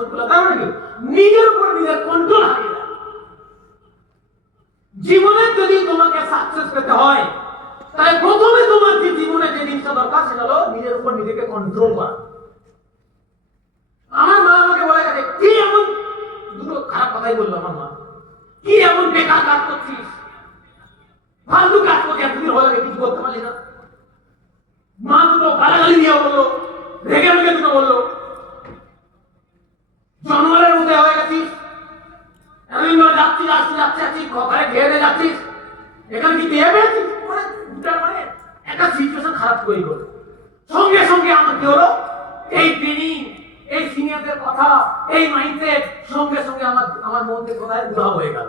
শৃঙ্খলা, তার মানে কি নিজের উপর নিজের কন্ট্রোল হারিয়ে যায়। জীবনে যদি তোমাকে সাকসেস পেতে হয় তাহলে প্রথমে তোমার যে জীবনে যে জিনিসটা দরকার সেটা হলো নিজের উপর নিজেকে কন্ট্রোল করা। আমার মা আমাকে বলে গেছে, কি এমন, দুটো খারাপ কথাই বললো আমার মা, কি এমন বেকার কাজ করছিস, ফালতু কাজ করছিস, এতদিন হয়ে গেছে কিছু করতে পারলি না। মা দুটো গালাগালি দিয়ে বললো, রেগে রেগে দুটো বললো, জন্মালের মধ্যে হয়ে গেছিস, এতদিন ধরে যাচ্ছিস আসছিস ঘরে খেয়ে যাচ্ছিস, এখানে কি পেয়ে পেয়েছিস, মানে একটা সিচুয়েশন খারাপ তৈরি করলো। সঙ্গে সঙ্গে আমার কি হলো, এই ট্রেনিং, এই সিনিয়রদের কথা, এই মাইন্ডসেট সঙ্গে সঙ্গে আমার মন থেকে কোথায় উধাও হয়ে গেল।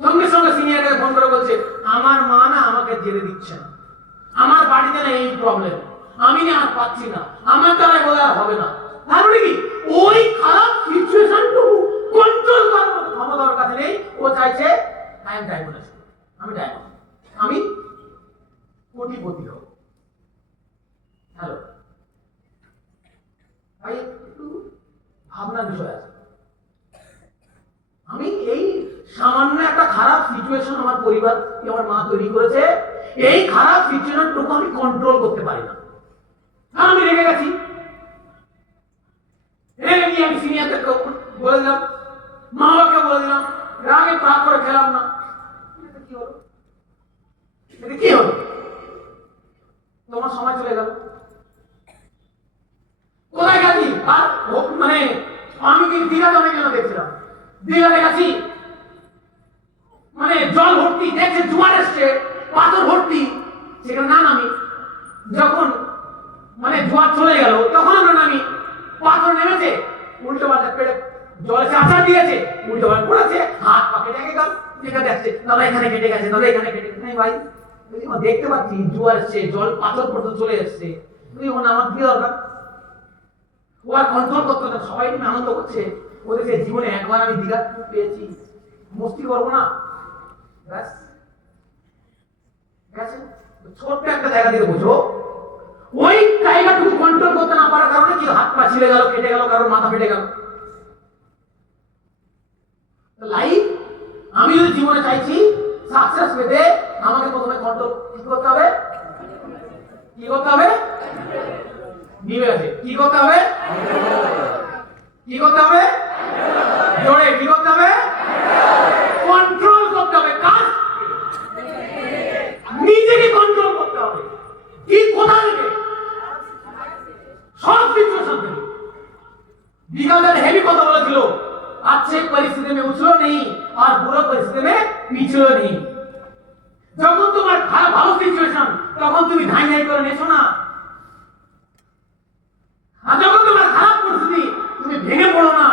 সঙ্গে সঙ্গে সিনিয়রকে ফোন করে বলছে, আমার মা না আমাকে যেতে দিচ্ছে না, আমার বাড়িতে না এই প্রবলেম, আমি না আর পাচ্ছি না, আমার দ্বারা বলে আর হবে না। তার মানে কি ওই খারাপ সিচুয়েশনটুকু কন্ট্রোল করার মতো ক্ষমতা ওর কাছে নেই। ও চাইছে আমি ডায়মন্ড, আমি কোটিপতি হব। হ্যালো ভাই, একটু ভাবনার বিষয় আছে। আমি এই সামান্য একটা খারাপ সিচুয়েশন আমার পরিবার, আমার মা তৈরি করেছে, এই খারাপ সিচুয়েশনটুকু আমি কন্ট্রোল করতে পারি না, কারণ আমি রেগে গেছি। রেগে গিয়ে আমি সিনিয়রদেরকে বলে দিলাম, মা বাবাকে বলে দিলাম, রাগে প্রাগ করে খেলাম না। কি হলো, কি হলো, তোমার সময় চলে গেল, কোথায় গেছি? আর মানে আমি কি দীঘাতে অনেক জন্য দেখছিলাম, দীঘাতে গেছি, মানে জল ভর্তি, দেখছে জোয়ার এসছে, পাথর ভর্তি, সেখানে না নামি। যখন মানে জোয়ার চলে গেল তখন আমরা নামি, পাথর নেমেছে, উল্টো পাল্টা পেড়ে জলে চাচা দিয়েছে, উল্টো পাল্টা পড়েছে, হাত পা কেটে গেল, যেখানে আসছে দাদা এখানে কেটে গেছে, দাদা এখানে কেটে গেছে। ভাই দেখতে পাচ্ছি জোয়ার এসছে, জল পাথর পর্যন্ত চলে এসছে, আমার কি দরকার? ও আর কন্ট্রোল করতে না, সবাই তুমি আনন্দ করছে, ওদের যে জীবনে একবার আমি দীঘা পেয়েছি, মস্তি করবো না, ব্যাস গেছে। ছোট্ট একটা জায়গা থেকে বুঝো, ওই জায়গাটুকু কন্ট্রোল করতে না পারার কারণে কি হাত পা ছিঁড়ে গেল, কেটে গেল, কারোর মাথা ফেটে গেল। লাইফ আমি যদি জীবনে চাইছি সাকসেস পেতে, আমাকে প্রথমে কন্ট্রোল কি করতে হবে, কি করতে হবে, নিবে আছে, কি করতে হবে, কি করতে হবে, জোরে কি করতে হবে, কন্ট্রোল করতে হবে। কাজ নিজেকে কন্ট্রোল করতে হবে। কি কোথা থেকে, সব সিচুয়েশন থেকে। বিকালের হেভি কথা বলেছিল, अच्छे परिस्थिति में उछलो नहीं और बुरा परिस्थिति में पिछलो नहीं। যখন তোমার ভালো সিচুয়েশন তখন তুমি ধাই ধাই করে নেছো না, আর যখন তোমার খারাপ পরিস্থিতি তুমি ভেঙে পড়ো না।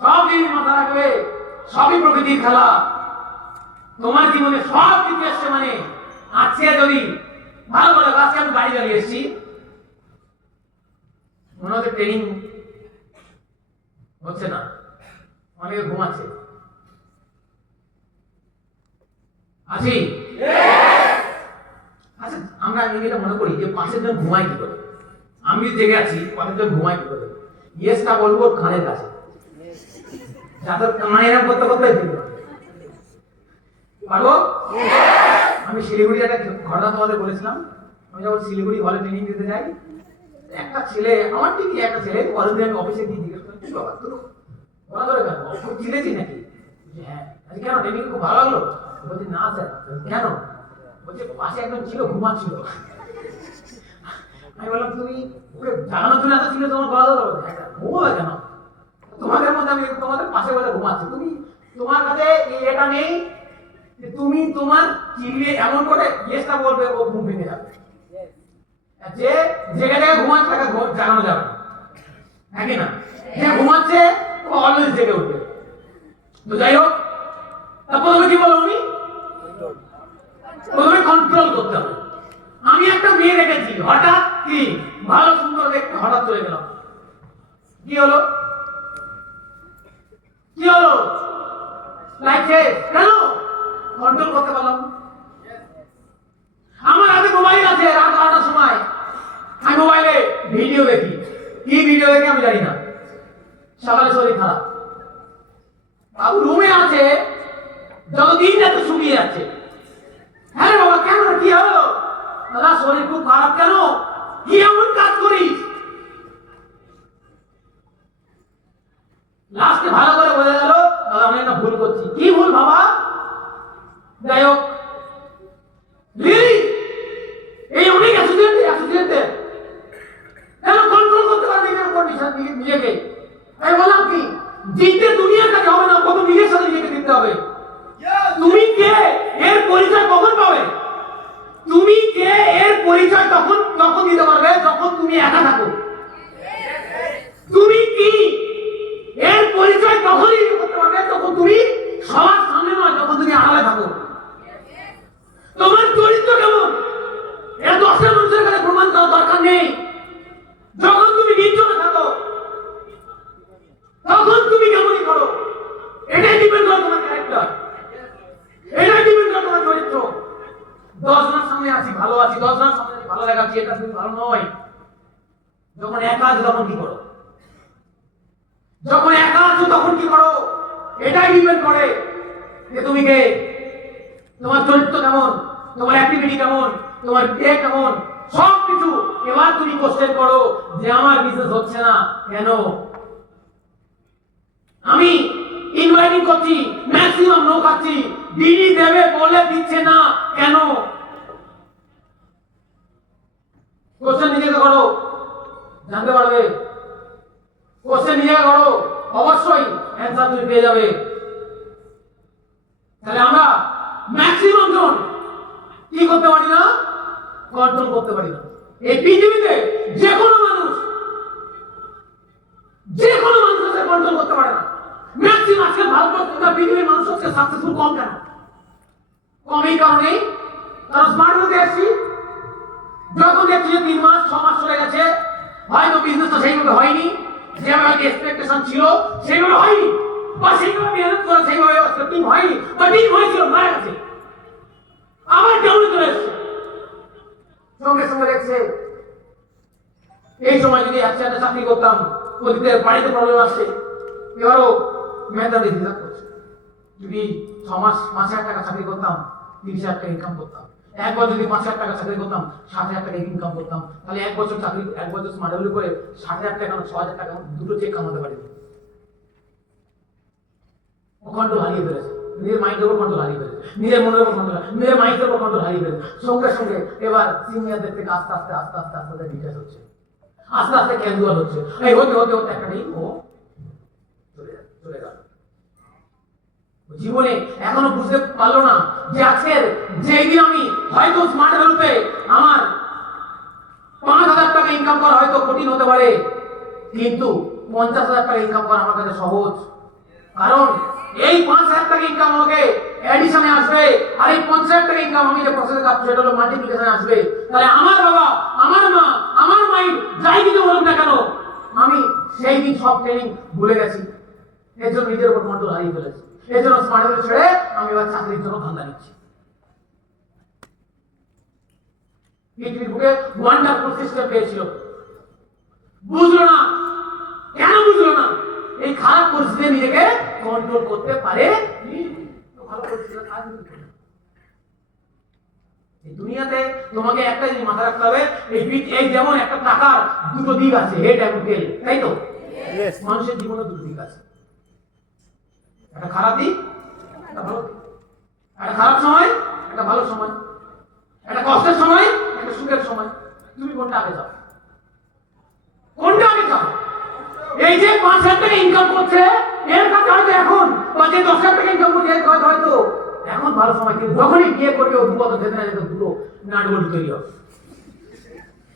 সব জিনিস মাথা রাখবে, সবই প্রকৃতির খেলা। তোমার জীবনে সব কিছু আসছে, মানে আছে যদি ভালো ভালো। আজকে আমি গাড়ি চালিয়ে এসেছি, মনে হচ্ছে ট্রেনিং হচ্ছে না, অনেকে ঘুমাচ্ছে। আছি আচ্ছা, আমরা এটা মনে করি যে পাশের জন ঘুমায় কি করে, আমি জেগে আছি, পাশের জন ঘুমায় কি করে। ইয়েসটা বলবো কানের কাছে, যাদের কানে এরকম করতে করতে পারবো। আমি শিলিগুড়ি একটা ঘটনা তোমাদের বলেছিলাম। আমি যখন শিলিগুড়ি হলে ট্রেনিং দিতে যাই, একটা ছেলে, আমার ঠিকই একটা ছেলে, পরের দিন আমি অফিসে গিয়ে জিজ্ঞেস করি, বাবা তোর বলা ধরে কেন, চিনেছি নাকি? হ্যাঁ। কেন, ট্রেনিং খুব ভালো লাগলো? বলছি না স্যার। কেন? বলছে পাশে একদম ছিল, ঘুমাচ্ছিল। আমি বললাম তুমি ওকে জানানোর জন্য এত ছিল, তোমার বলা ধরো ঘুমাবে কেন? তোমাদের মধ্যে আমি তোমাদের পাশে বলে ঘুমাচ্ছি, তুমি তোমার কাছে এটা নেই যে তুমি তোমার চিল্লিয়ে এমন করে ইয়েসটা বলবে, ও ঘুম ভেঙে যাবে। যে যেখানে ঘুমাচ্ছে তাকে জানানো যাবে না, নাকি না? যে ঘুমাচ্ছে ও অলওয়েজ জেগে উঠবে। তো যাই হোক, তারপর তুমি কি বলো, আমি প্রথমে কন্ট্রোল করতে হবে। আমি একটা মেয়ে দেখেছি, হঠাৎ কি ভালো সুন্দর দেখতে, হঠাৎ চলে গেলাম, কি হলো, কি হলো, লাগছে কেন? কন্ট্রোল করতে পারলাম। আমার হাতে মোবাইল আছে, রাত 12টার সময় আমি মোবাইলে ভিডিও দেখি, কি ভিডিও দেখে আমি জানি না, সকালে শরীর খারাপ, বাবু রুমে আছে, যতদিন এত শুকিয়ে যাচ্ছে। হ্যাঁ বাবা কেন, কি হলো? দাদা শরীর খুব খারাপ। কেন? কি এমন কাজ করিস? লাস্টে ভালো করে বোঝা গেল দাদা আমি একটা ভুল করছি। কি ভুল বাবা? যাই হোক, এই অনেক অ্যাসোসিয়েটদের কেন কন্ট্রোল করতে পারে নিজের উপর, নিজেকে। আমি বললাম কি, জিততে দুনিয়ার কাছে হবে না, কত নিজের সাথে নিজেকে দিতে হবে। তুমি কে এর পরিচয় কখন পাবে? তুমি কে এর পরিচয় তখন দিতে পারবে যখন তুমি একা থাকো। তুমি কি এর পরিচয় তখনই করতে পারবে যখন তুমি সবার সামনে নয়, যখন তুমি আড়ালে থাকো। তোমার চরিত্র কেমন এটা 10টা মানুষের কাছে প্রমাণ করার দরকার নেই। যখন তুমি নির্জনে থাকো তখন তুমি কেমনই করো, এটাই ডিপেন্ড করে তোমার ক্যারেক্টার, এটাই ডিপেন্ড করে তোমার চরিত্র। 10 জনের সামনে আছি ভালো আছি, 10 জনের সামনে ভালো দেখাচ্ছি, এটা তুমি ভালো নয়। যখন একা আছো তখন কি করো, যখন একা আছো তখন কি করো, এটাই ডিপেন্ড করে যে তুমি কে, তোমার চরিত্র কেমন, তোমার অ্যাক্টিভিটি কেমন, তোমার কেমন, সবকিছু। এবার তুমি কোশ্চেন করো যে আমার বিজনেস হচ্ছে না কেন? আমি ইনভাইটিং করছি, ম্যাক্সিমাম নো খাচ্ছি, বিড়ি দেবে বলে দিচ্ছে না কেন? কোশ্চেন নিজেকে করো, জানতে পারবে। কোশ্চেন নিজেকে করো, অবশ্যই অ্যান্সার তুমি পেয়ে যাবে। তাহলে আমরা ম্যাক্সিমাম জন কি করতে পারি না, কন্ট্রোল করতে পারি না। এই পৃথিবীতে যে কোনো মানুষ কন্ট্রোল করতে পারে না। ম্যাক্সিমাম আজকে ভারতবর্ষ কিংবা পৃথিবীর মানুষ হচ্ছে সাকসেসফুল কম। কেন কম? এই কারণেই কারণ স্মার্টফোনে আসছি, যখন দেখছি যে 3 মাস 6 মাস চলে গেছে, হয়তো বিজনেসটা সেইভাবে হয়নি, যেভাবে এক্সপেকটেশন ছিল সেইভাবে হয়নি, বা সেইভাবে মেহনত করে সেইভাবে টিম হয়নি, বা টিম হয়েছিল মারা গেছে, আবার ডাউনে চলে এসছে। সঙ্গে সঙ্গে দেখছে এই সময় যদি একসাথে চাকরি করতাম, ওদিকে বাড়িতে প্রবলেম আসছে, এবারও মেন্টালি ডিজার্ভ করছে। যদি 6 মাস 5,000 টাকা চাকরি করতাম, 30,000 টাকা ইনকাম করতাম। একবার যদি 5,000 টাকা চাকরি করতাম, 7,000 টাকা ইনকাম করতাম, তাহলে এক বছর স্মার্টলি করে 7,000 টাকা 6,000 টাকা দুটো চেক কামাতে পারি। ও কন্ট্রোল হারিয়ে ফেলেছে, নিজের মাইন্ডের উপর কন্ট্রোল হারিয়ে ফেলেছে, নিজের মনের উপর কন্ট্রোল, নিজের মাইন্ডের উপর কন্ট্রোল হারিয়ে ফেলেছে। সঙ্গে সঙ্গে এবার সিনিয়রদের থেকে আস্তে আস্তে বিকাশ হচ্ছে, আস্তে আস্তে ক্যাজুয়াল হচ্ছে। এই হতে হতে হতে একটা দিন ও চলে গেল। জীবনে এখনো বুঝতে পারলো না যে আজকের যেই দিন আমি হয়তো স্মার্ট ভ্যালুতে আমার 5,000 টাকা ইনকাম করা হয়তো কঠিন হতে পারে, কিন্তু 50,000 টাকা ইনকাম করা আমার কাছে সহজ। কারণ এই 5,000 টাকা ইনকাম আমাকে এডিশনে আসবে, আর এই 50,000 টাকা ইনকাম আমি যে প্রসেসে কাজ সেটা হলো মাল্টিপ্লিকেশনে আসবে। তাহলে আমার বাবা, আমার মা, আমার মাইন্ড যাই কিছু বলুক না কেন, আমি সেই দিন সব ট্রেনিং ভুলে গেছি। এর জন্য নিজের উপর কন্ট্রোল হারিয়ে ফেলেছি। এর জন্য স্মার্ট ভ্যালু ছেড়ে আমি এবার চাকরির জন্য ধান্দা নিচ্ছি। পৃথিবীর বুকে ওয়ান্ডারফুল সিস্টেম পেয়েছিল, বুঝলো না। কেন বুঝলো না? এই খারাপ পরিস্থিতিতে নিজেকে কন্ট্রোল করতে পারে। ভালো পরিস্থিতি এই দুনিয়াতে তোমাকে একটা জিনিস মাথায় রাখতে হবে, এই যেমন একটা টাকার দুটো দিক আছে, হেড এবং টেল, তাই তো? মানুষের জীবনে দুটো দিক আছে, একটা খারাপ দিক, একটা ভালো দিক। একটা খারাপ সময়, একটা ভালো সময়, একটা কষ্টের সময়, একটা সুখের সময়। তুমি কোনটা আগে যাও? কোনটা আগে যাও? এই যে 5,000 টাকা ইনকাম করছে এর কাছে হয়তো এখন, বা যে 10,000 টাকা ইনকাম করছে এর কাছে হয়তো এখন ভালো সময়, কিন্তু যখনই বিয়ে করবে ও দুটো যেতে না যেতে দুটো নাটবল্টু তৈরি হবে।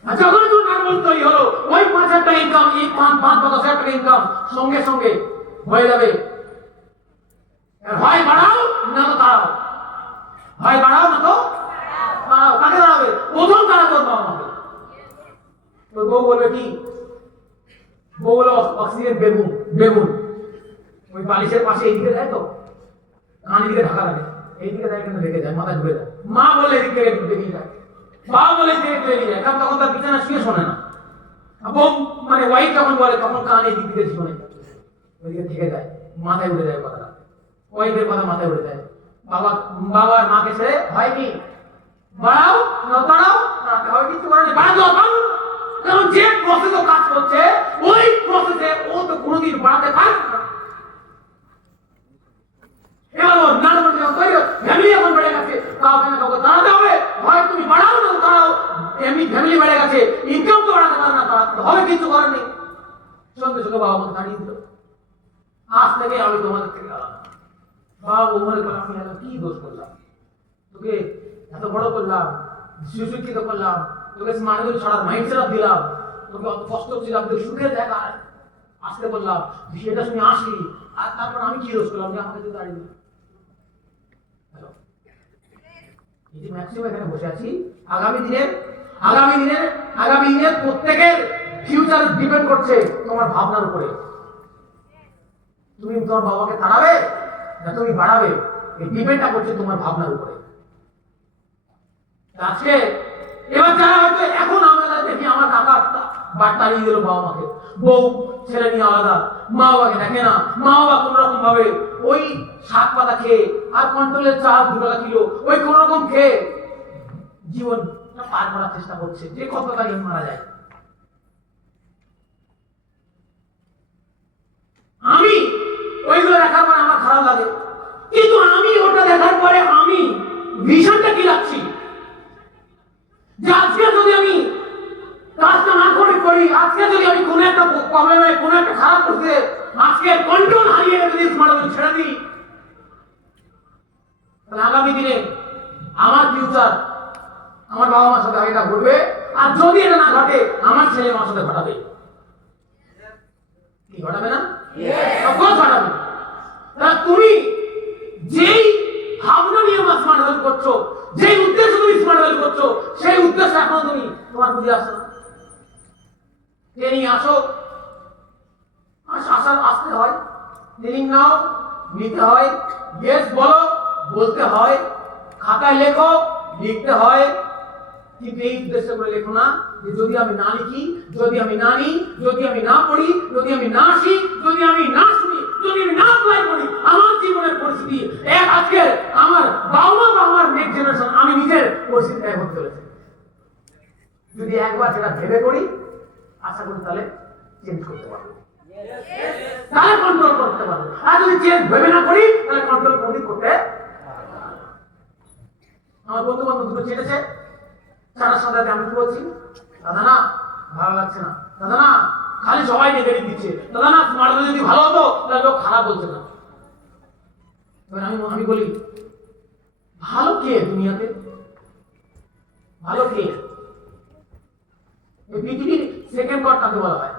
আর যখন দুটো নাটবল্টু তৈরি হলো, ওই 5,000 টাকা ইনকাম, এই 5,000 টাকা ইনকাম সঙ্গে সঙ্গে হয়ে যাবে হয় বাড়াও না তো দাঁড়াও, হয় বাড়াও না তো দাঁড়াও। কাকে দাঁড়াবে? প্রথম দাঁড়াবো আমাকে। তো বউ বলবে কি? বউ বলে অক্সিজেন বেগুন ওই বালিশের পাশে এইদিকে দেয় তো, কান দিকে ঢাকা লাগে, এইদিকে দেয় কিন্তু রেখে যায়, মাথা ঘুরে যায়। মা বলে এদিকে বেরিয়ে যায়, বাবা বলে এদিকে বেরিয়ে যায়, কারণ তখন তার বিছানা শুয়ে শোনে না। এবং মানে ওয়াইফ যখন বলে তখন কান এই দিক থেকে শোনে, ওইদিকে থেকে যায়, মাথায় উঠে যায় কথাটা, ওয়াইফের কথা মাথায় উঠে যায়। বাবার মাকে ছেড়ে হয় কি বাড়াও না বাড়াও, হয় কিছু করে বাড়াও, কারণ যে প্রসেসে কাজ করছে ওই প্রসেসে ও তো কোনোদিন বাড়াতে পারবে না। এবার ওর নানা ফ্যামিলি এখন বেড়ে গেছে, কাউকে না কাউকে দাঁড়াতে হবে, হয় তুমি বাড়াও না দাঁড়াও, এমনি ফ্যামিলি বেড়ে গেছে, ইনকাম তো বাড়াতে পারে না, দাঁড়াতে হবে, কিছু করার নেই। সঙ্গে সঙ্গে বাবা আমাকে দাঁড়িয়ে দিল, আজ থেকে আমি তোমাদের থেকে আলাদা। বাবা মনে করলাম আমি কি দোষ করলাম, তোকে এত বড় করলাম, সুশিক্ষিত করলাম, তোকে স্মার্টগুলো ছাড়ার মাইন্ড সেট দিলাম, তোকে অত কষ্ট ছিলাম, তোকে সুখের জায়গায় আসতে বললাম, সেটা শুনে আসলি, আর তারপর আমি কি দোষ করলাম যে আমাকে তুই দাঁড়িয়ে দিলি। এই যে ম্যাক্সিমাম এখানে বসে আছি, আগামী দিনের প্রত্যেকের ফিউচার ডিপেন্ড করছে তোমার ভাবনার উপরে। তুমি তোমার বাবাকে তাড়াবে না তুমি বাড়াবে, এই ডিপেন্ডটা করছে তোমার ভাবনার উপরে। আজকে এবার যারা হয়তো এখন আমরা দেখি আমার কাকা বাট তাড়িয়ে দিল বাবা মাকে, বউ ছেলে নিয়ে আলাদা, মা বাবাকে দেখে না, মা বাবা কোন রকম ভাবে ওই শাক পাতা খেয়ে আর কন্ট্রোলের চাল 2 টাকা কিলো ওই কোন রকম খেয়ে জীবন পার করার চেষ্টা করছে, যে কত তারিখ মারা যায়। আমি ওইগুলো দেখার পরে আমার খারাপ লাগে, কিন্তু আমি ওটা দেখার পরে আমি ভিশনটা কি রাখছি যে আজকে যদি আমি কাজটা না করি, আজকে যদি আমি কোনো একটা প্রবলেমে কোনো একটা খারাপ করতে আজকে কন্ট্রোল হারিয়ে যদি স্মার্টফোন ছেড়ে দিই, তাহলে আগামী দিনে আমার ফিউচার আমার বাবা মার সাথে এটা ঘটবে, আর যদি এটা না ঘটে আমার ছেলে মার সাথে ঘটাবে। কি ঘটাবে না? ঘটাবে। তুমি যেই ভাবনা নিয়ে স্মার্ট ওয়েল করছো, যেই উদ্দেশ্য তুমি স্মার্ট ওয়েল করছো, সেই উদ্দেশ্য এখনো তুমি তোমার বুঝে আসছো না। ট্রেনিং আসো, আসতে হয়, ট্রেনিং নাও, নিতে হয়, ইয়েস বলো, বলতে হয়, খাতায় লেখো, লিখতে হয়, কিন্তু এই উদ্দেশ্য করে লেখো না যে যদি আমি না লিখি, যদি আমি না নিই, যদি আমি না পড়ি, যদি আমি না আসি, যদি আমি না শুনি, যদি আমি না অ্যাপ্লাই করি, আমার জীবনের পরিস্থিতি আজকে আমার বাবা মা বা আমার নেক্সট জেনারেশন আমি নিজের পরিস্থিতি হতে চলেছে। যদি একবার সেটা ভেবে করি, আশা করি তাহলে চেঞ্জ করতে পারবো, তাহলে কন্ট্রোল করতে পারবো। আর যদি চেঞ্জ ভেবে না করি তাহলে কন্ট্রোল করতে। আমার বন্ধু বান্ধব দুটো চেটেছে, চাটার সাথে আমি কি বলছি, দাদা না ভালো লাগছে না, দাদা না খালি সবাই নেগেটিভ দিচ্ছে, দাদা না স্মার্ট যদি ভালো হতো তাহলে লোক খারাপ বলছে না। আমি বলি ভালো কে দুনিয়াতে, ভালো কে? এই পৃথিবীর সেকেন্ড গড কাকে বলা হয়?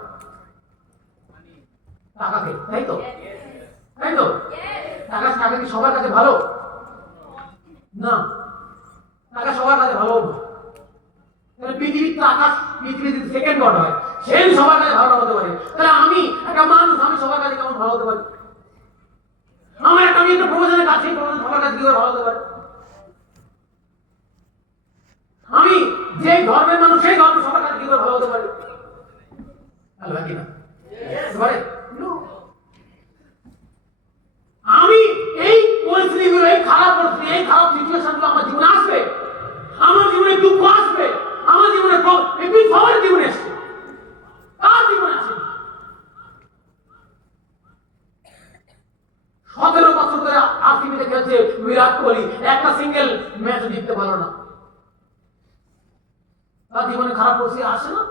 টাকাকে, তাই তো? তাই তো? টাকা কি সবার কাছে ভালো না? টাকা সবার কাছে ভালো না। পৃথিবীর টাকা পৃথিবীর যদি সেকেন্ড গড হয়, সেই সবার কাছে ভালো হতে পারে, তাহলে আমি একটা মানুষ, আমি সবার কাছে কেমন ভালো হতে পারি? আমার একটা আমি একটা প্রফেশনের কাছে সবার কাছে কি করে ভালো হতে পারে? আমি যে ধর্মের মানুষ সেই ধর্ম সবার কাছে কি করে ভালো হতে পারে? ভালো হয় কিনা? আমি এই পরিস্থিতিগুলো, এই খারাপ পরিস্থিতি, এই খারাপ সিচুয়েশনগুলো আমার জীবনে আসবে, আমার জীবনে দুঃখ আসবে, আমার জীবনে সবার জীবনে আসছে, কার জীবনে আসে? 17 বছর ধরে আরসিবিতে খেলছে বিরাট কোহলি, একটা সিঙ্গেল ম্যাচ জিততে পারলো না, তার জীবনে খারাপ পরিস্থিতি আসে না?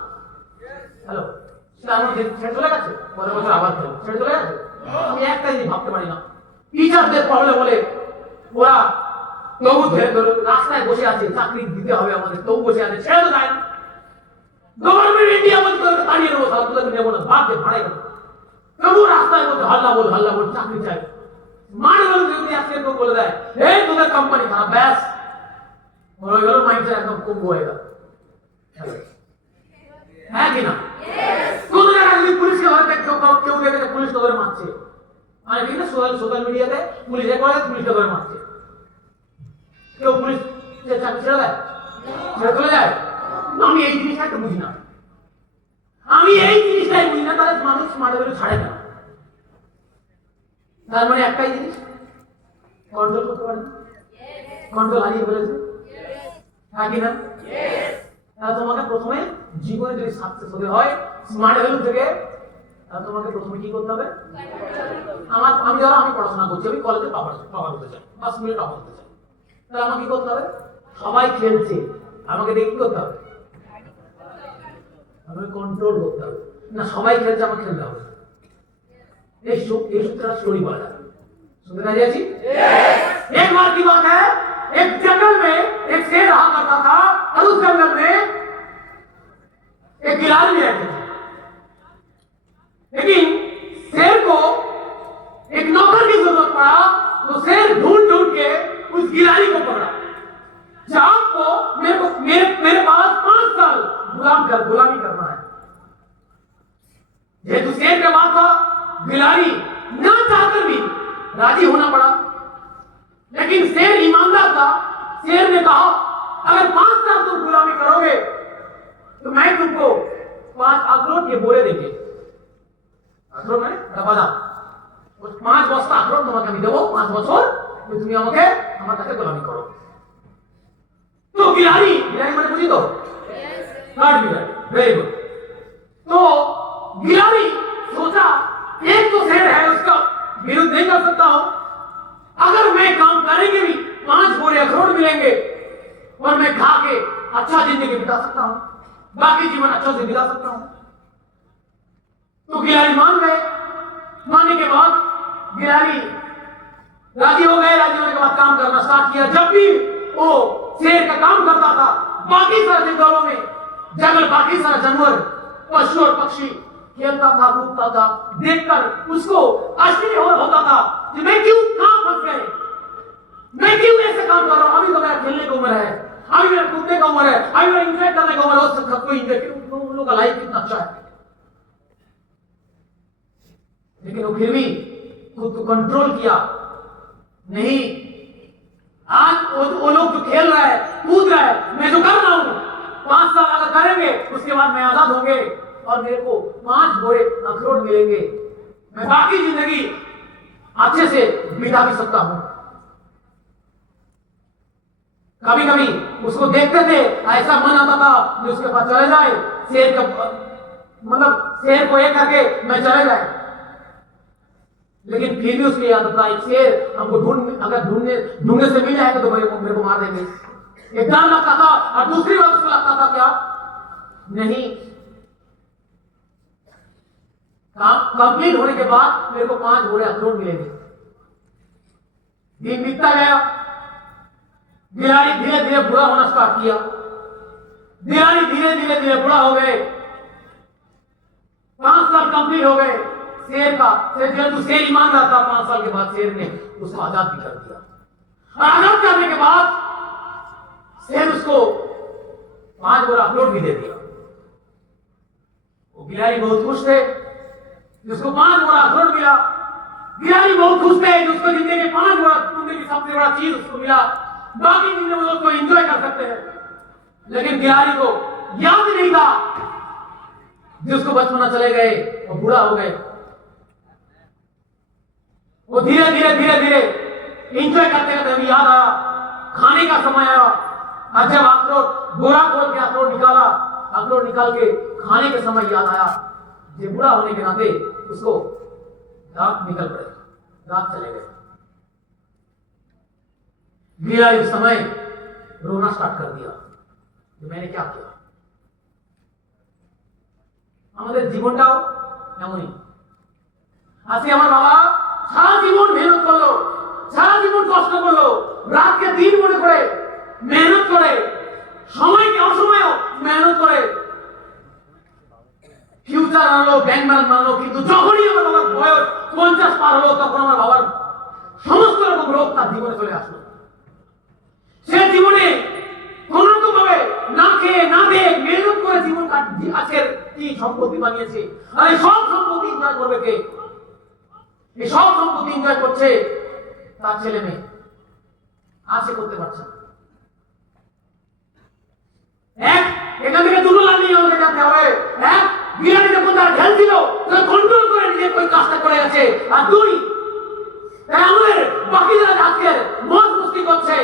হ্যালো, সেটা আমার ছেড়ে চলে গেছে, পরের বছর আবার খেলো, ছেড়ে চলে গেছে। আমি একটা জিনিস ভাবতে পারি না, টিচারদের প্রবলেম বলে ওরা তবু রাস্তায় বসে আছে, চাকরি দিতে হবে আমাদের, তবু বসে আছে, ছেড়ে তো যায় না। গভর্নমেন্ট ইন্ডিয়া বলতে তাড়িয়ে নেবো, সারা তুলে নেবো না, ভাবতে ভাড়াই না, তবু রাস্তায় বলতে হাল্লা বল চাকরি চাই। মাঠে বলে যদি আজকে কেউ বলে দেয় এই তোদের কোম্পানি খারাপ, ব্যাস হয়ে গেল, মাইন্ডসেট একদম কম হয়ে গেল। হ্যাঁ কিনা? কোন জায়গায় যদি পুলিশকে ধরে কেউ দেখে পুলিশকে ধরে মারছে, মানে ঠিক না, সোশ্যাল মিডিয়াতে পুলিশে করে পুলিশকে ধরে মারছে, কেউ পুলিশ চাকরি ছেড়ে দেয়, ছেড়ে চলে যায়? আমি এই জিনিসটা একটু বুঝি না। আমি এই জিনিসটাই বুঝি না, তাহলে মানুষ মারে ধরে ছাড়ে না। তার মানে একটাই জিনিস, কন্ট্রোল করতে পারি, কন্ট্রোল হারিয়ে ফেলেছে, হ্যাঁ কি না? তাহলে তোমাকে প্রথমে জীবনে যদি সাকসেস হতে হয় স্মার্ট ভ্যালু থেকে, তাহলে তোমাকে প্রথমে কি করতে হবে? আমি পড়াশোনা করছি, আমি কলেজে টপার হতে চাই বা স্কুলে টপার হতে চাই, তাহলে আমাকে কি করতে হবে? সবাই খেলছে, আমাকে দেখে কি করতে হবে? আমাকে কন্ট্রোল করতে হবে। না সবাই খেলছে, আমাকে খেলতে হবে। এই सूत्र स्टोरी बना सुनते राजी जी। एक बार की बात है, एक जंगल में एक शेर रहा करता था और उस जंगल में एक गिलहरी भी रहती थी। लेकिन शेर को एक नौकर की जरूरत पड़ा, तो शेर ढूंढ ढूंढ के उस गिलहरी को पकड़ा। जाओ को मेरे पास 5 साल गुलामी करना है। ये तो शेर का बात था, गिलहरी ना चाहकर भी राजी होना पड़ा। लेकिन शेर ईमानदार था। शेर ने कहा अगर 5 साल तुम गुलामी करोगे तो मैं तुमको 5 अखरोट के बोरे देंगे। अखरोट মানে বাদাম, 5 বস্তা আখরোট তোমাকে আমি দেবো 5 বছর, তুমি আমাকে আমার কাছে গোলামি করো। তো गिलहरी মানে বুঝি তো? थर्ड गिलहरी, वेरी गुड। तो गिलहरी सोचा एक तो शेर है, उसका विरोध नहीं कर सकता हूं, अगर मैं काम करेंगे भी 5 बोरे अखरोट मिलेंगे और मैं खा के अच्छा जिंदगी बिता सकता हूं, बाकी जीवन अच्छा से बिता सकता हूं। तो गिलहरी मान गए। मानने के बाद गिलहरी राजी हो गए। राजी होने के बाद काम करना स्टार्ट किया। जब भी वो शेर का काम करता था, बाकी सारे जंगलों में बाकी सारा जानवर, पशु और पक्षी खेलता था, कूदता था, देखकर उसको आश्चर्य होता था कि मैं क्यों कहां फंस गए, मैं क्यों ऐसे काम कर रहा हूं? अभी तो मेरा खेलने की उम्र है, अभी मेरा कूदने का उम्र है, अभी मेरा एंजॉय करने का उम्र है। उससे सबको एंजॉय उन लोगों का लाइफ कितना अच्छा है, लेकिन वो फिर भी खुद को कंट्रोल किया नहीं। आज वो लोग जो खेल रहा है, कूद रहा है, मैं जो कर रहा हूं 5 साल अगर करेंगे उसके बाद मैं आजाद होंगे और मेरे को 5 बोरे अखरोट मिलेंगे, मैं बाकी जिंदगी अच्छे से बिता भी सकता हूं। कभी कभी उसको देखते थे, ऐसा मन आता था कि उसके पास चले जाए, शेर का मतलब शेर को एक करके मैं चले जाए, लेकिन फिर भी उसकी आदत था एक शेर हमको अगर ढूंढने से मिल जाएगा तो मेरे को मार देंगे। एक डर लगता था और दूसरी बात उसको लगता था क्या, नहीं काम कंप्लीट होने के बाद मेरे को 5 बोरे अखरोट मिलेंगे। दिन बीतता गया, गिलहरी धीरे धीरे बुरा होना स्टार्ट किया। गिलहरी धीरे धीरे बुरा हो गए। 5 साल कंप्लीट हो गए। शेर ईमानदार था। 5 साल के बाद शेर ने उसको आजाद भी कर दिया, और आजाद करने के बाद शेर उसको 5 बोरा अखरोट भी दे दिया। वो गिलहरी बहुत खुश थे, जिसको 5 बोरा अखरोट मिला। गिलहरी बहुत खुश थे, जिसको जिंदगी में 5 बोरा जिंदगी सबसे बड़ा चीज उसको मिला, बाकी जिंदगी में उसको एंजॉय कर सकते हैं। लेकिन गिलहरी को याद नहीं था जिसको बचपना चले गए और बूढ़ा हो गए। वो धीरे धीरे एंजॉय करते करते अभी याद आया, खाने का समय आया। और जब अखरोट बोरा खोल के अखरोट निकाल के खाने के समय याद आया, ये बूढ़ा होने के नाते उसको दांत निकल पड़े, दांत चले गए। गिलहरी उस समय रोना स्टार्ट कर दिया कि मैंने क्या किया। আমাদের জীবনটাও এমনই। আজকে আমার বাবা সারা জীবন মেহনত করলো, সারা জীবন কষ্ট করলো, রাতকে দিন মনে করে মেহনত করে, সময়কে অসময়েও মেহনত করে ফিউচার আনলো, ব্যাংক ব্যালেন্স বানালো। কিন্তু যখনই আমার বাবার বয়স 50 পার হলো, তখন আমার বাবার সমস্ত রকম রোগ তার জীবনে চলে আসলো। সে জীবনে কোন রকম ভাবে না খেয়ে না দিয়ে মেহনত করে জীবন আজকের কি সম্পত্তি বানিয়েছে। আর এই সব সম্পত্তি এনজয় করবে কে? এই সব সম্পত্তি এনজয় করছে তার ছেলে মেয়ে, আশে করতে পারছে না। এখান থেকে দুটো লাইন নিয়ে আমাকে যেতে হবে। এক, বিরিয়ানি যখন তার খেলছিল কন্ট্রোল করে নিজে ওই কাজটা করে গেছে। আর দুই, তাই আমাদের বাকি যারা আজকে মজ মস্তি করছে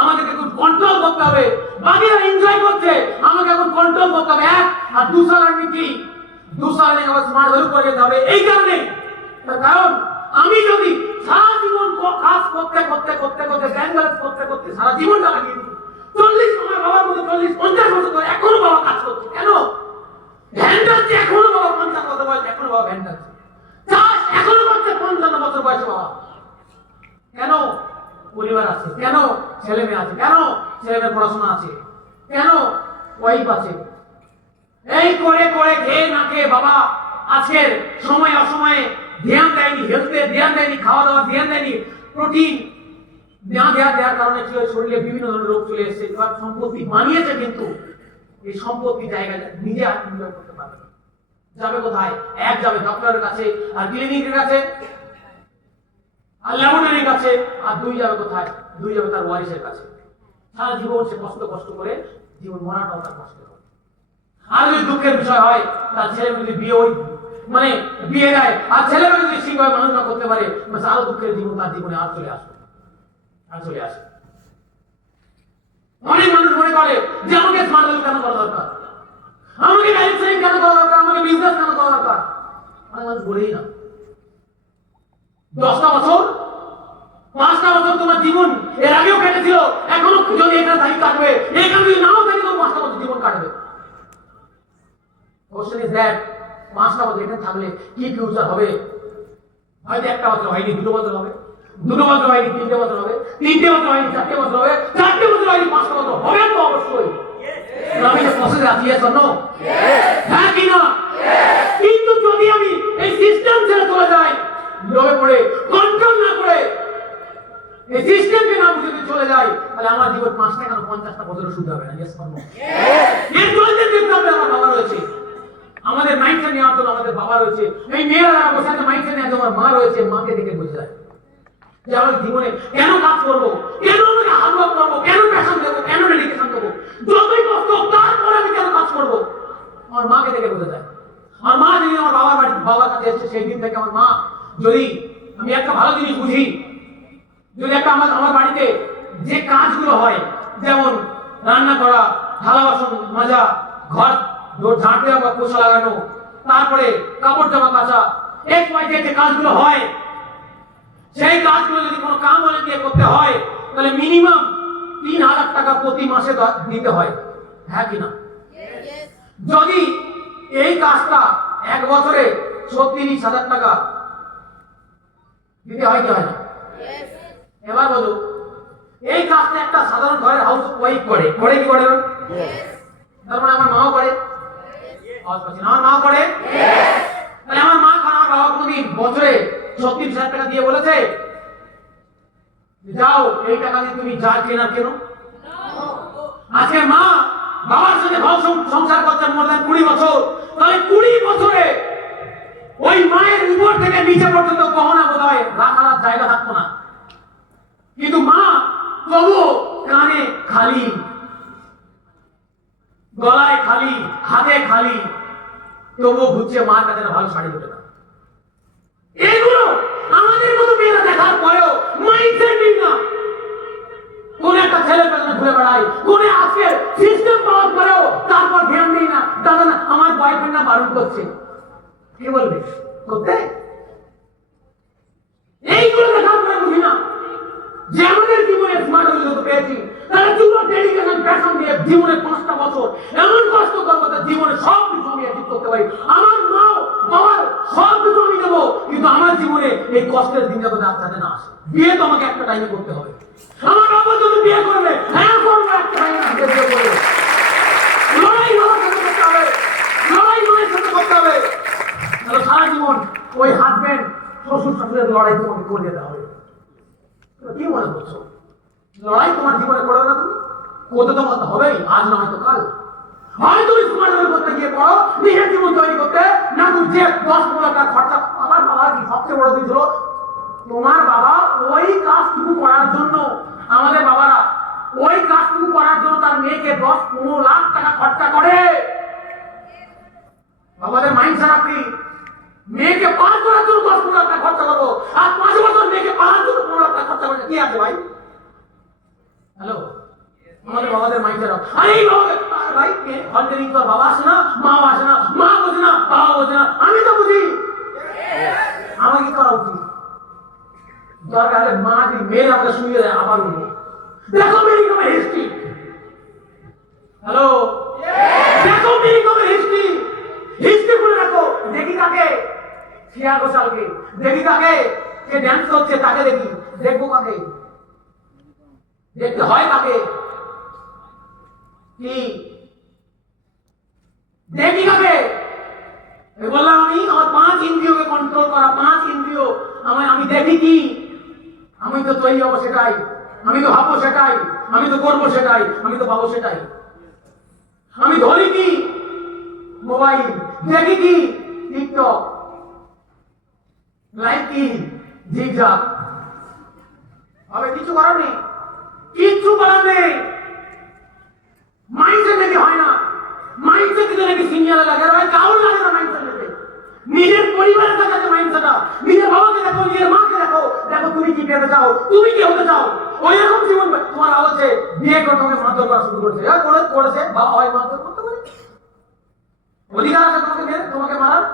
আমাদেরকে একটু কন্ট্রোল করতে হবে। বাকিরা এনজয় করছে, আমাকে এখন কন্ট্রোল করতে হবে। এক আর দুসরা কি দুসরা আমার স্মার্ট ভ্যালু করে যেতে হবে। এই কারণে, কারণ আমি যদি সারা জীবন কাজ করতে করতে করতে করতে ব্যাংক ব্যালেন্স করতে করতে সারা জীবনটা লাগিয়ে দিই, 40 আমার বাবার মতো 40-50 বছর ধরে এখনো বাবা কাজ করছে, কেন ভ্যান টানছে, এখনো বাবা 50 বছর বয়স এখনো বাবা ভ্যান টানছে, চাষ এখনো করছে 55 বছর বয়সে বাবা। কেন? পরিবার আছে, কেন ছেলে মেয়ে আছে, কেন ছেলে মেয়ের পড়াশোনা আছে, কেন ওয়াইফ আছে। এই করে করে খেয়ে না খেয়ে বাবা আজকের সময় অসময়ে ধ্যান দেয়নি, হেলথে ধ্যান দেয়নি, খাওয়া দাওয়া ধ্যান দেয়নি, প্রোটিন দেওয়ার কারণে কি হয়, শরীরে বিভিন্ন ধরনের রোগ চলে এসেছে। এবার সম্পত্তি বানিয়েছে, কিন্তু এই সম্পত্তি জায়গা নিজে আর এনজয় করতে পারবে না। যাবে কোথায়? এক যাবে ডক্টরের কাছে আর ক্লিনিকের কাছে আর ল্যাবরেটরির কাছে, আর দুই যাবে কোথায়? দুই যাবে তার ওয়ারিসের কাছে। সারা জীবন সে কষ্ট করে জীবন মরাটাও তার কষ্ট হবে। আর যদি দুঃখের বিষয় হয়, তার ছেলে যদি বিয়ে দেয় আর ছেলেরা যদি ঠিকভাবে মানুষ না করতে পারে, আরো দুঃখের জীবন তার জীবনে আর চলে আসে। অনেক মানুষ মনে করে যে আমাকে স্মার্ট ভ্যালু কেন করা দরকার, আমাকে ডাইরেক্ট সেলিং কেন করা দরকার, আমাকে বিজনেস কেন করা দরকার। অনেক মানুষ বলেই না। 10টা বছর 5টা বছর তোমার জীবন এর আগেও কেটেছিল, এখনো যদি এখানে থাকি কাটবে, এখানে যদি নাও থাকি তো 5টা বছর জীবন কাটবে। কোশ্চেন ইজ দ্যাট 5টা বছর এখানে থাকলে কি ফিউচার হবে? হয়তো 1টা বছর হয়নি, 2 বছর হবে, 2 বছর হয়নি 3টে বছর হবে, 3টে বছর হয়নি 4টে বছর হবে, 4টে বছর হয়নি 5টা বছর হবে তো অবশ্যই। আমি যে প্রসেসে আছি, yes or no? হ্যাঁ কি না? কিন্তু যদি আমি এই সিস্টেম ছেড়ে চলে যাই, লোভে পড়ে কন্ট্রোল না করে এই সিস্টেমকে না বুঝে চলে যাই, তাহলে আমার জীবন 5টা কেন 50টা বছর শুধু হবে না। yes or no? এর জন্য কিন্তু আমার বাবা রয়েছে, আমাদের মাইন্ডসেট নেওয়ার জন্য আমাদের বাবা রয়েছে, এই মেয়েরা যারা বসে আছে মাইন্ডসেট নেওয়ার জন্য আমার মা রয়েছে। মাকে দেখে বোঝা যায় যে আমার জীবনে কেন কাজ করবো, কেন আমাকে হার্ডওয়ার্ক করবো, কেন প্যাশন দেবো, কেন ডেডিকেশন দেবো, যতই কষ্ট হোক তারপরে আমি কেন কাজ করবো। আমার মাকে দেখে বোঝা যায়। আমার মা যেদিন আমার বাবার কাছে এসেছে, সেই দিন থেকে আমার মা, যদি আমি একটা ভালো জিনিস বুঝি, যদি একটা আমার বাড়িতে যে কাজগুলো হয়, যেমন রান্না করা, থালা বাসন মাজা, ঘর ঝাঁট দেওয়া বা পোছা লাগানো, তারপরে কাপড় জামা কাচা, যে কাজগুলো হয়, সেই কাজগুলো যদি কোনো কাম হলে দিয়ে করতে হয়, তাহলে মিনিমাম 3000 টাকা প্রতি মাসে দিতে হয়। হ্যাঁ কিনা? যদি এই কাজটা 1 বছরে 36,000 টাকা দিতে হয় কি হয় না? এবার বলো, এই কাজটা একটা সাধারণ ঘরের হাউস ওয়াইফ করে কি করে না? তার মানে আমার মাও করে, আমার মা করে। তাহলে আমার মা খান আমার বাবা কোনদিন বছরে 36,000 টাকা দিয়ে বলেছে যাও এই টাকা দিয়ে তুমি যা কেনা কেনো? আজকে মা বাবার সাথে সংসার করছে মোর দেন 20 বছর, তাহলে 20 বছরে ওই মায়ের উপর থেকে নিচে পর্যন্ত গহনা বোধহয় রাখার জায়গা থাকতো না, কিন্তু মা তবু কানে খালি, গলায় খালি, হাতে খালি, তবুও ঘুরছে মার কাছে ভালো শাড়ি ওঠে না। এগুলো আমাদের মতো মেয়েরা দেখার পরেও মাইন্ডসেট নিন না। কোন একটা ছেলের পেছনে ঘুরে বেড়ায়, কোন আজকে সিস্টেম পাওয়ার পরেও তারপর ধ্যান দেই না, দাদা না আমার বয়ফ্রেন্ড না বারণ করছে, কি বলবে করতে? এইগুলো দেখার পরে বুঝি না যে আমাদের জীবনে স্মার্ট হলে যত পেয়েছি, তাহলে পুরো ডেডিকেশন প্যাশন দিয়ে জীবনে 5টা বছর এমন কষ্ট করবো তার জীবনে সব কিছু আমি অ্যাচিভ করতে পারি। আমার মা বাবার সব কিছু আমি দেবো, কিন্তু আমার জীবনে এই কষ্টের দিন যাতে যাতে না আসে। বিয়ে তো আমাকে একটা টাইমে করতে হবে। আমার বাবা যদি বিয়ে করবে, হ্যাঁ করবো, একটা টাইমে বিয়ে করবে। লড়াই বাবার সাথে করতে হবে, লড়াই মায়ের সাথে করতে হবে। তাহলে সারা জীবন ওই হাজবেন্ড শ্বশুর শাশুড়ের লড়াই তোমাকে করে যেতে হবে। কি মনে করছো লড়াই তোমার জীবনে করবে না? তুমি করতে তো করতে হবেই, আজ না হয়তো কাল। হয় তুমি স্মার্ট করতে গিয়ে পড়ো, নিজের জীবন তৈরি করতে, না তুমি যে 10-15 টাকা খরচা। আমার বাবা কি সবচেয়ে বড় দিন ছিল, তোমার বাবা ওই কাজটুকু করার জন্য, আমাদের বাবারা ওই কাজটুকু করার জন্য তার মেয়েকে 10-15 লাখ টাকা খরচা করে। আমাদের মাইন্ড সেট কি মেয়েকে পার করার জন্য 10-15 লাখ টাকা খরচা করবো, আর 5 বছর মেয়েকে পালার জন্য 15 লাখ টাকা খরচা করতে কি আছে ভাই? হ্যালো, আমাদের বাবাদের মাইন্ড সেট। আরে এই বাবাকে ভাই অলরেডি তোর বাবা আসে না, মা আসে না, মা বোঝে না, বাবা বোঝে না, আমি তো বুঝি। আমার কি করা উচিত? দরকার হলে মা যদি মেয়ে আমাকে শুনিয়ে দেয় আবার উঠবো। দেখো মেরি কমের হিস্ট্রি। হ্যালো, দেখো মেরি কমের হিস্ট্রি। হিস্ট্রি করে রাখো। দেখি কাকে? শ্রেয়া ঘোষালকে। দেখি কাকে? কে ড্যান্স করছে তাকে দেখি। দেখবো কাকে? দেখতে হয় কাকে? কি দেখি কাকে? বললাম আমি আমার 5 ইন্দ্রিয়কে কন্ট্রোল করা, 5 ইন্দ্রিয় আমি দেখি কি? আমি তো তৈরি হবো সেটাই, আমি তো ভাববো সেটাই, আমি তো করবো সেটাই, আমি তো পাবো সেটাই। আমি ধরি কি? মোবাইল। দেখি কি? টিকটক। লাইক কি? ঝিকঝাক। হবে কিছু করার নেই, কিচ্ছু করার নেই। মাইন্ডসেট নাকি হয় না, মাইন্ডসেট দিতে নাকি সিনিয়র লাগে, ভাই কাউর লাগে না মাইন্ডসেট দিতে। নিজের পরিবারের কাছে মাইন্ডসেট, নিজের বাবাকে দেখো, নিজের মাকে দেখো, দেখো তুমি কি পেতে চাও, তুমি কি হতে চাও। ওই রকম জীবন তোমার আলোচে বিয়ে করে তোমাকে মারধর করা শুরু করছে, করেছে বাবা হয় মারধর করতে পারে, অধিকার আছে তোমাকে মারার।